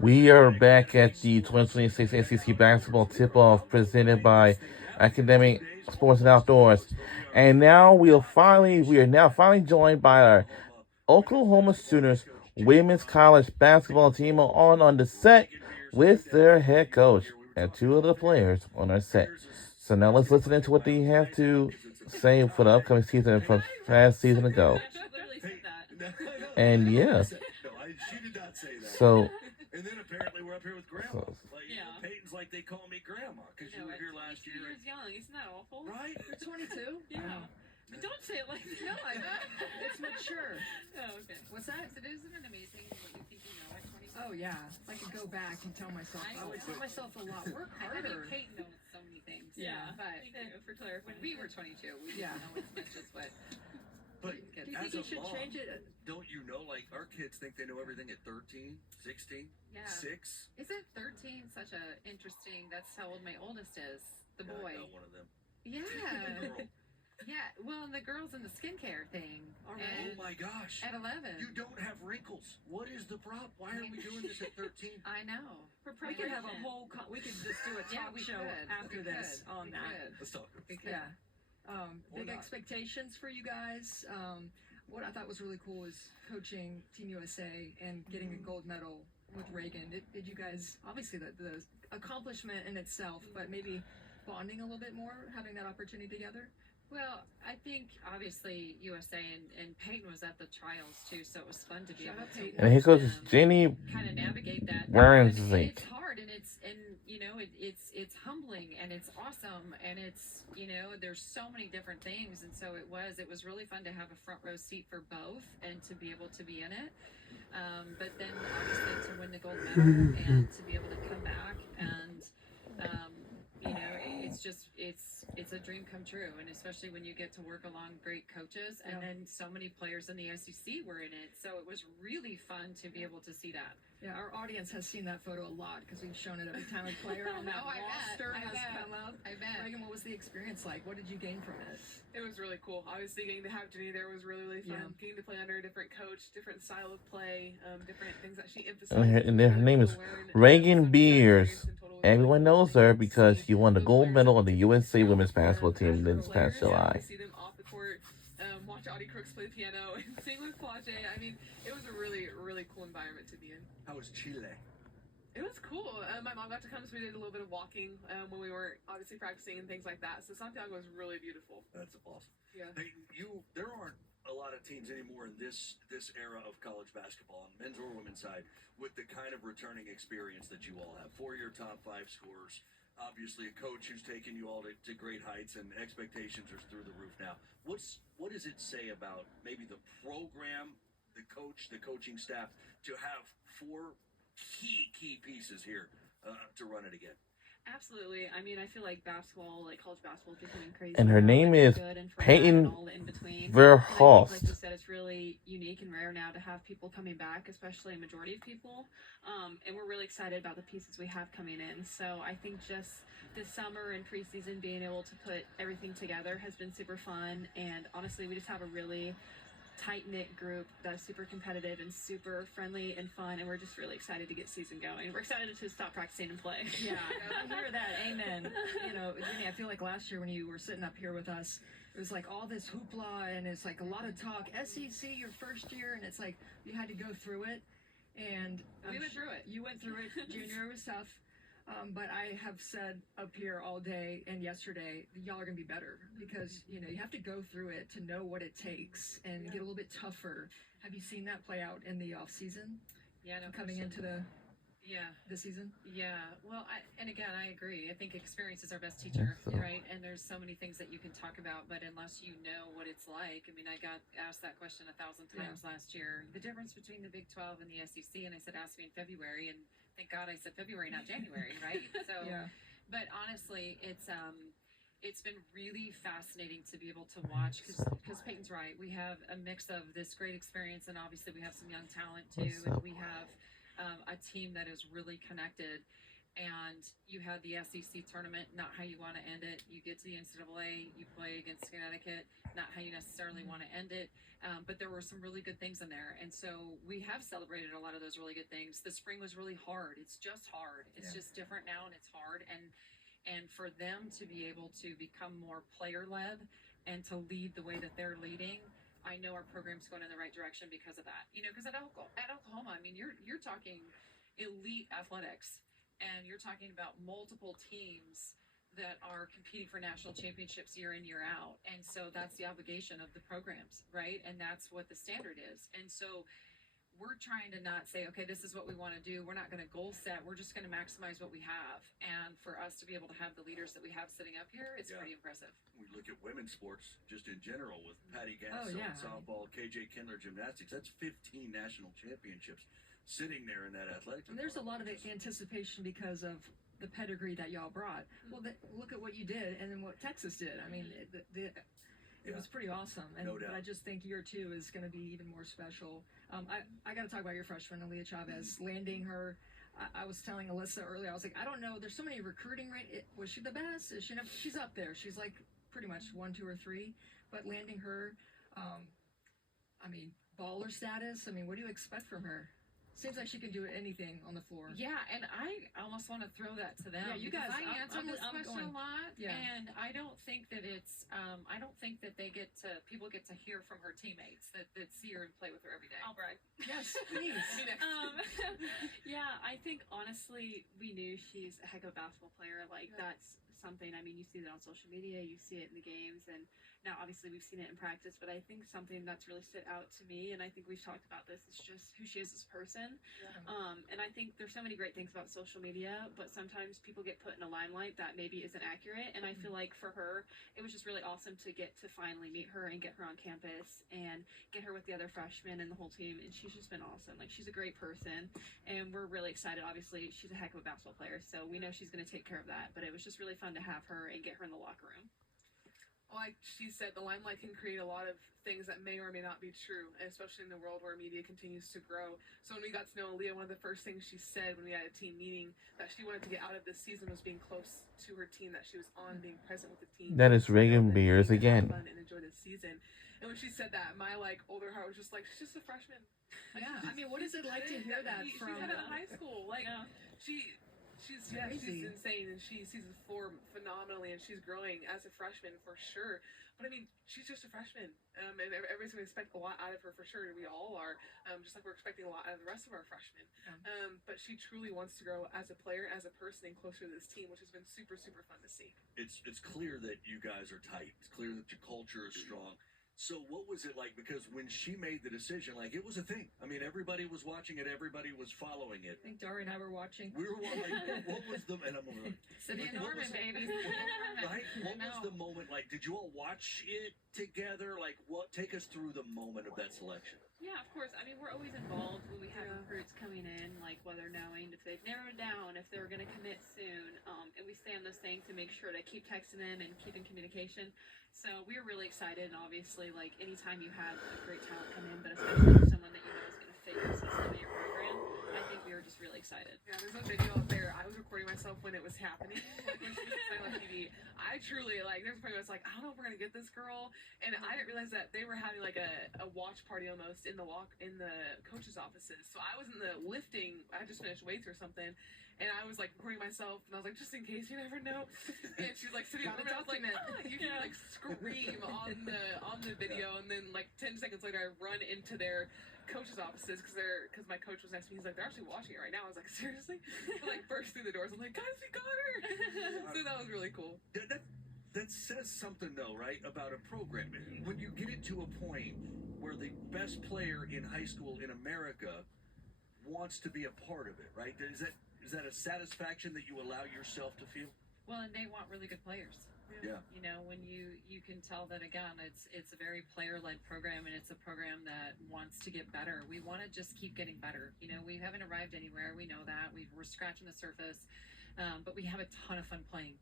We are back at the 2026 SEC basketball tip-off presented by Academic Sports and Outdoors, and now we are now finally joined by our Oklahoma Sooners women's college basketball team on the set with their head coach and two of the players on our set. So now let's listen into what they have to say for the upcoming season from past season ago. And yeah, so so Peyton's like they call me grandma because you were here last year. Years young, isn't that awful? Right? You're 22? Yeah. Don't say it like that. No, it's mature. Oh, okay. What's that? Isn't it amazing what you think you know at 22? Oh, yeah. If I could go back and tell myself, I would tell myself a lot. Work I mean, harder. Peyton knows so many things. Yeah. But for clarifying, when we were 22, we didn't know as much as what. But Do you as think you a should mom, change it? don't you know, like, our kids think they know everything at 13, 16, Yeah. 6? Isn't 13 such a interesting? That's how old my oldest is. The Yeah, boy. I got one of them. Yeah. Girl. Yeah. Well, and the girls in the skincare thing. All right. And Oh my gosh. at 11. You don't have wrinkles. What is the problem? Why are we doing this at 13? I know. We could have a whole. We could just do a Yeah, talk we show could. after We this could. on We that. could. Let's talk. We could. Yeah. Or Big not. expectations for you guys. What I thought was really cool is coaching Team USA and getting a gold medal with Reagan. Did you guys, obviously the accomplishment in itself, but maybe bonding a little bit more, having that opportunity together? Well, I think obviously USA and Peyton was at the trials too, so it was fun to be Shout able out to Peyton. and here goes Jenny kind of navigate that. Warren's And zinc. it's hard, and you know it's humbling and it's awesome, and it's there's so many different things, and so it was really fun to have a front row seat for both and to be able to be in it. But then obviously to win the gold medal and to be able to come back and it's just it's a dream come true, and especially when you get to work along great coaches, and Yeah. then so many players in the SEC were in it, so it was really fun to be able to see that. Yeah, our audience has seen that photo a lot because we've shown it every time a player on that Oh, I bet, roster I has bet. come up. I bet. Reagan, what was the experience like? What did you gain from it? It was really cool. Obviously, getting to have Jenny there was really, really fun. Yeah. Getting to play under a different coach, different style of play, different things that she emphasized. And her name is Reagan Beers. Everyone knows her because she won the gold medal on the USA women's basketball team this past July. See them off the court, watch Audie Crooks play piano, and sing with Claude. I mean, it was a really, really cool environment to be in. How was Chile? It was cool. My mom got to come, so we did a little bit of walking when we were obviously practicing and things like that. So Santiago was really beautiful. That's awesome. Yeah. Hey, there aren't a lot of teams anymore in this era of college basketball, on men's or women's side, with the kind of returning experience that you all have. 4-year top 5 scorers. Obviously, a coach who's taken you all to great heights, and expectations are through the roof now. What does it say about maybe the program, the coach, the coaching staff, to have 4 key pieces here to run it again? Absolutely. I mean, I feel like basketball, like college basketball, is becoming crazy. And her now, name like, is good and for bad Peyton and all in between. And I think, Verhulst. like you said, it's really unique and rare now to have people coming back, especially a majority of people. And we're really excited about the pieces we have coming in. So I think just this summer and preseason being able to put everything together has been super fun. And honestly, we just have a really tight-knit group that's super competitive and super friendly and fun, and we're just really excited to get season going. We're excited to stop practicing and play. Yeah, I hear that. Amen. Jenny, I feel like last year when you were sitting up here with us, it was like all this hoopla and it's like a lot of talk. SEC, your first year, and it's like you had to go through it. And We went through it. You went through it. Junior was tough. But I have said up here all day and yesterday, y'all are going to be better because, you have to go through it to know what it takes and get a little bit tougher. Have you seen that play out in the off season? Yeah, no, Coming for into sure. Yeah. the season? Yeah, well, and again, I agree. I think experience is our best teacher, So- right? And there's so many things that you can talk about, but unless you know what it's like, I mean, I got asked that question 1,000 times last year. The difference between the Big 12 and the SEC, and I said, ask me in February, and thank God I said February, not January, right? So, Yeah. but honestly, it's been really fascinating to be able to watch because Peyton's right. We have a mix of this great experience, and obviously we have some young talent too, What's and up? we have a team that is really connected. and you had the SEC tournament, not how you want to end it. You get to the NCAA, you play against Connecticut, not how you necessarily want to end it. But there were some really good things in there. And so we have celebrated a lot of those really good things. The spring was really hard. It's just hard. It's just different now, and it's hard. And for them to be able to become more player led and to lead the way that they're leading, I know our program's going in the right direction because of that. You know, because at Oklahoma, I mean, you're talking elite athletics, and you're talking about multiple teams that are competing for national championships year in, year out. And so that's the obligation of the programs, right? And that's what the standard is. And so we're trying to not say, okay, this is what we want to do. We're not going to goal set. We're just going to maximize what we have. And for us to be able to have the leaders that we have sitting up here, it's pretty impressive. We look at women's sports just in general with Patty Oh, Gasso yeah. in softball, KJ Kindler gymnastics. That's 15 national championships sitting there in that athletic And there's a lot of department. anticipation because of the pedigree that y'all brought. Well, look at what you did, and then what Texas did. I mean, it was pretty awesome. And No doubt. but I just think year 2 is going to be even more special. I got to talk about your freshman, Aaliyah Chavez, landing her. I was telling Alyssa earlier, I was like, I don't know. There's so many recruiting. Was she the best? Is she? She's up there. She's like pretty much 1, 2, or 3. But landing her, I mean, baller status. I mean, what do you expect from her? Seems like she can do anything on the floor. Yeah, and I almost want to throw that to them. Yeah, you because guys- I answer I'm this going- question a lot, Yeah. and I don't think that it's. I don't think that people get to hear from her teammates that see her and play with her every day. I'll brag. Yes, please. Yeah, I think honestly, we knew she's a heck of a basketball player. Like that's something. I mean, you see that on social media, you see it in the games, and now obviously we've seen it in practice. But I think something that's really stood out to me, and I think we've talked about this, is just who she is as a person. And I think there's so many great things about social media, but sometimes people get put in a limelight that maybe isn't accurate. And I feel like for her, it was just really awesome to get to finally meet her and get her on campus and get her with the other freshmen and the whole team. And she's just been awesome. Like, she's a great person, and we're really excited. Obviously, she's a heck of a basketball player, so we know she's going to take care of that. But it was just really fun to have her and get her in the locker room. Like she said, the limelight can create a lot of things that may or may not be true, especially in the world where media continues to grow. So when we got to know Aaliyah, one of the first things she said when we had a team meeting that she wanted to get out of this season was being close to her team that she was on, being present with the team. That is Reagan Beers Have again. fun and enjoy this season. And when she said that, my older heart was just like, she's just a freshman. Yeah, I mean, what is it like to hear that from? She's out of high school. Like she's crazy. insane, and she sees the form phenomenally, and she's growing as a freshman for sure. But I mean, she's just a freshman, and everybody's gonna expect a lot out of her for sure. We all are, just like we're expecting a lot out of the rest of our freshmen. But she truly wants to grow as a player, as a person, and closer to this team, which has been super, super fun to see. It's clear that you guys are tight. It's clear that your culture is strong. So what was it like? Because when she made the decision, like, it was a thing. I mean, everybody was watching it. Everybody was following it. I think Dari and I were watching. We were wondering, what was the, and I'm gonna, City of What Norman, was- baby. right? What was No. the moment like? Did you all watch it together? Like, take us through the moment of that selection. Yeah, of course. I mean, we're always involved when we have recruits coming in, like whether knowing if they've narrowed down, if they're going to commit soon, and we stay on those things to make sure to keep texting them and keep in communication. So we were really excited, and obviously, like, anytime you have a great talent come in, but especially someone that you know is going to fit your system and your program, I think we were just really excited. Yeah, there's a video up there. I was recording myself when it was happening. Like when she was playing on TV. I truly, like, there's a point where I was like, I don't know if we're gonna get this girl. And I didn't realize that they were having like a watch party almost in the coaches' offices. So I was in the lifting. I just finished weights or something. And I was like recording myself, and I was like, just in case, you never know. And she's like sitting Gotta over, and I was like, document. you can like scream on the video, and then like 10 seconds later, I run into their coaches' offices because my coach was next to me. He's like, they're actually watching it right now. I was like, seriously? I like burst through the doors. I'm like, guys, we got her. So that was really cool. That says something, though, right, about a program. When you get it to a point where the best player in high school in America wants to be a part of it, right? Is that a satisfaction that you allow yourself to feel? Well, and they want really good players. Yeah. You know, when you can tell that, again, it's a very player-led program, and it's a program that wants to get better. We want to just keep getting better. You know, we haven't arrived anywhere. We know that. We're scratching the surface, but we have a ton of fun playing.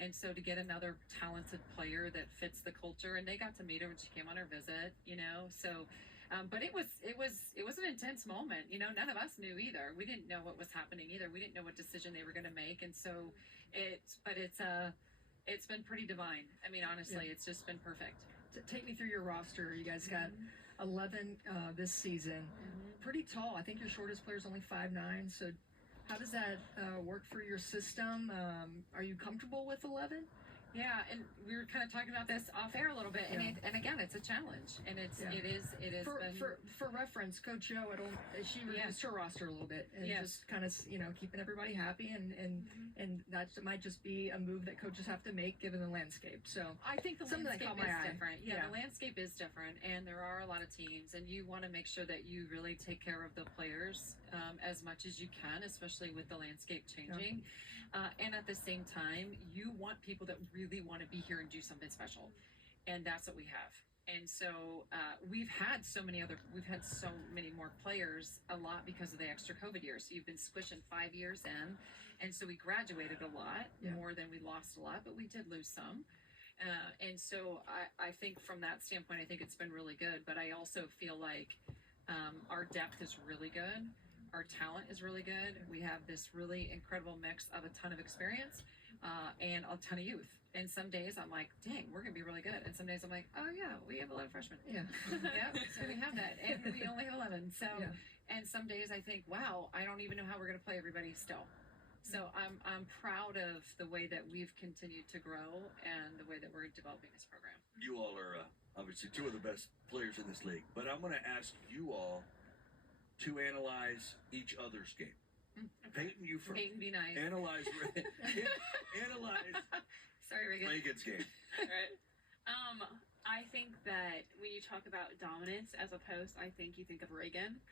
And so to get another talented player that fits the culture, and they got to meet her when she came on her visit, you know, so But it was an intense moment. You know, none of us knew either. We didn't know what was happening either. We didn't know what decision they were going to make, and so it's been pretty divine. I mean, honestly, it's just been perfect. Take me through your roster. You guys got 11 this season. Pretty tall. I think your shortest player is only 5'9". So, how does that work for your system? Are you comfortable with 11? Yeah, and we were kind of talking about this off air a little bit, and again, it's a challenge, and it is for reference. Coach Joe, she reduced her roster a little bit, and just kind of keeping everybody happy, and that might just be a move that coaches have to make given the landscape. So I think the landscape is different. Yeah, the landscape is different, and there are a lot of teams, and you want to make sure that you really take care of the players as much as you can, especially with the landscape changing. And at the same time, you want people that really want to be here and do something special, and that's what we have. And so we've had so many more players, a lot because of the extra COVID years. So you've been squishing 5 years in, and so we graduated a lot more than we lost a lot, but we did lose some. And so I think from that standpoint, I think it's been really good. But I also feel like our depth is really good. Our talent is really good. We have this really incredible mix of a ton of experience and a ton of youth. And some days I'm like, dang, we're going to be really good. And some days I'm like, oh, yeah, we have a lot of freshmen. Yeah. So we have that. And we only have 11. So, and some days I think, wow, I don't even know how we're going to play everybody still. So I'm proud of the way that we've continued to grow and the way that we're developing this program. You all are obviously two of the best players in this league. But I'm going to ask you all to analyze each other's game. Peyton, you first. Peyton, be nice. Analyze Sorry, Reagan. Reagan's game. Right. I think that when you talk about dominance as a post, I think you think of Reagan.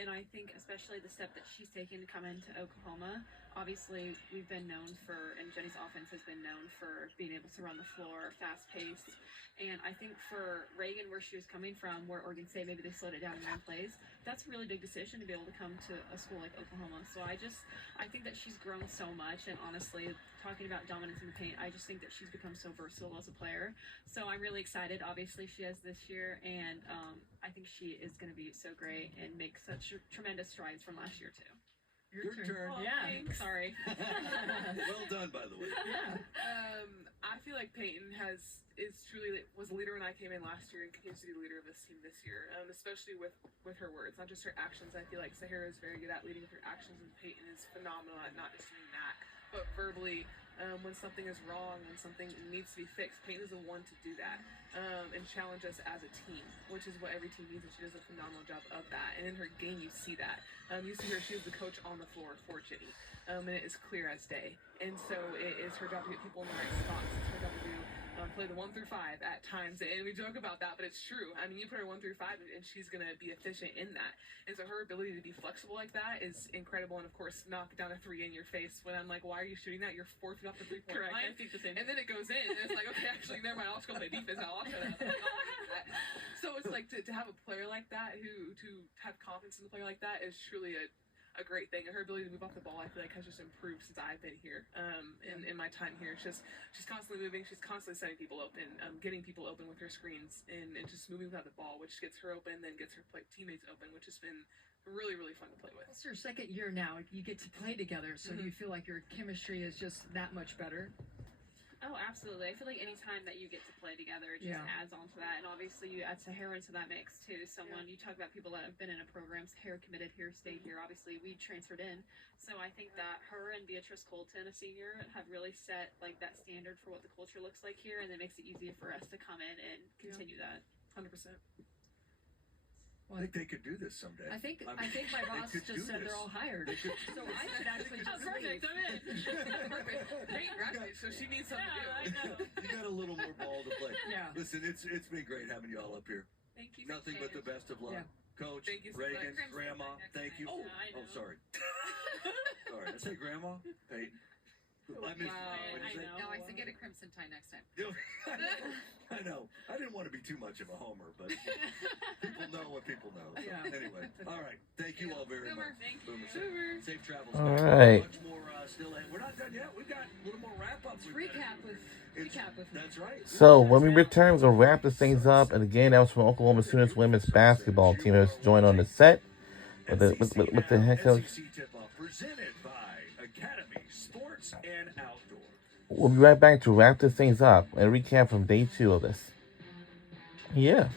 And I think especially the step that she's taken to come into Oklahoma. Obviously, we've been known for, and Jenny's offense has been known for being able to run the floor, fast-paced. And I think for Reagan, where she was coming from, where Oregon State, maybe they slowed it down in one plays, that's a really big decision to be able to come to a school like Oklahoma. So I think that she's grown so much. And honestly, talking about dominance in the paint, I just think that she's become so versatile as a player. So I'm really excited. Obviously, she has this year. And I think she is going to be so great and make such tremendous strides from last year, too. Your turn. Oh, Yeah. thanks. Sorry. Well done, by the way. I feel like Peyton was a leader when I came in last year and continues to be the leader of this team this year, especially with her words, not just her actions. I feel like Sahara is very good at leading with her actions, and Peyton is phenomenal at not just doing that, but verbally. When something is wrong, when something needs to be fixed, Peyton is the one to do that and challenge us as a team, which is what every team needs, and she does a phenomenal job of that. And in her game, you see that. You see her, she is the coach on the floor for Jenny, and it is clear as day. And so it is her job to get people in the right spots. It's her job to do play the 1 through 5 at times, and we joke about that, but it's true. I mean, you put her 1 through 5, and she's going to be efficient in that. And so her ability to be flexible like that is incredible, and of course, knock down a 3 in your face when I'm like, why are you shooting that? You're 4 feet off the 3-point Correct. line. I think the same. And then it goes in, and it's like, okay, actually, never mind, I'll just go play defense now. I'll shut up. Like, I'll do that. So it's like to have a player like that to have confidence in a player like that is truly a great thing. And her ability to move off the ball, I feel like, has just improved since I've been here. In my time here, she's constantly moving. She's constantly setting people open, getting people open with her screens, and just moving without the ball, which gets her open, then gets her teammates open, which has been really, really fun to play with. It's your second year now. You get to play together, so do you feel like your chemistry is just that much better? Oh, absolutely. I feel like any time that you get to play together, it just adds on to that. And obviously, you add Sahara into that mix, too. You talk about people that have been in a program, Sahara committed here, stayed here. Obviously, we transferred in. So I think that her and Beatrice Colton, a senior, have really set like that standard for what the culture looks like here, and it makes it easier for us to come in and continue that. 100%. I think they could do this someday. I think my boss just said they're all hired. So I should actually just Perfect. leave. I'm in. Perfect. Peyton graduated, so she needs something Yeah, I to do. know. You got a little more ball to play. Yeah. Listen, it's been great having you all up here. Thank you. Nothing but the best of luck. Yeah. Coach, Thank you so Reagan, much. Grandma, thank you. Oh, I know. sorry. Sorry, I say Grandma? Peyton. I missed Wow. What did you say? No, I said get a crimson tie next time. I know. I didn't want to be too much of a homer, but people know what people know. So Yeah. Anyway, all right. Thank you all very Boomer. much. Thank you. Boomer. Safe travels. All right. Much more still ahead. We're not done yet. We've got little more wrap up. Recap with That's right. So when we return, we'll wrap this things up. And again, that was from Oklahoma Sooners women's basketball team who's joined on the set with the head coach. SEC tip-off presented by Academy Sports and Outdoor. We'll be right back to wrap this things up and recap from day 2 of this. Yeah.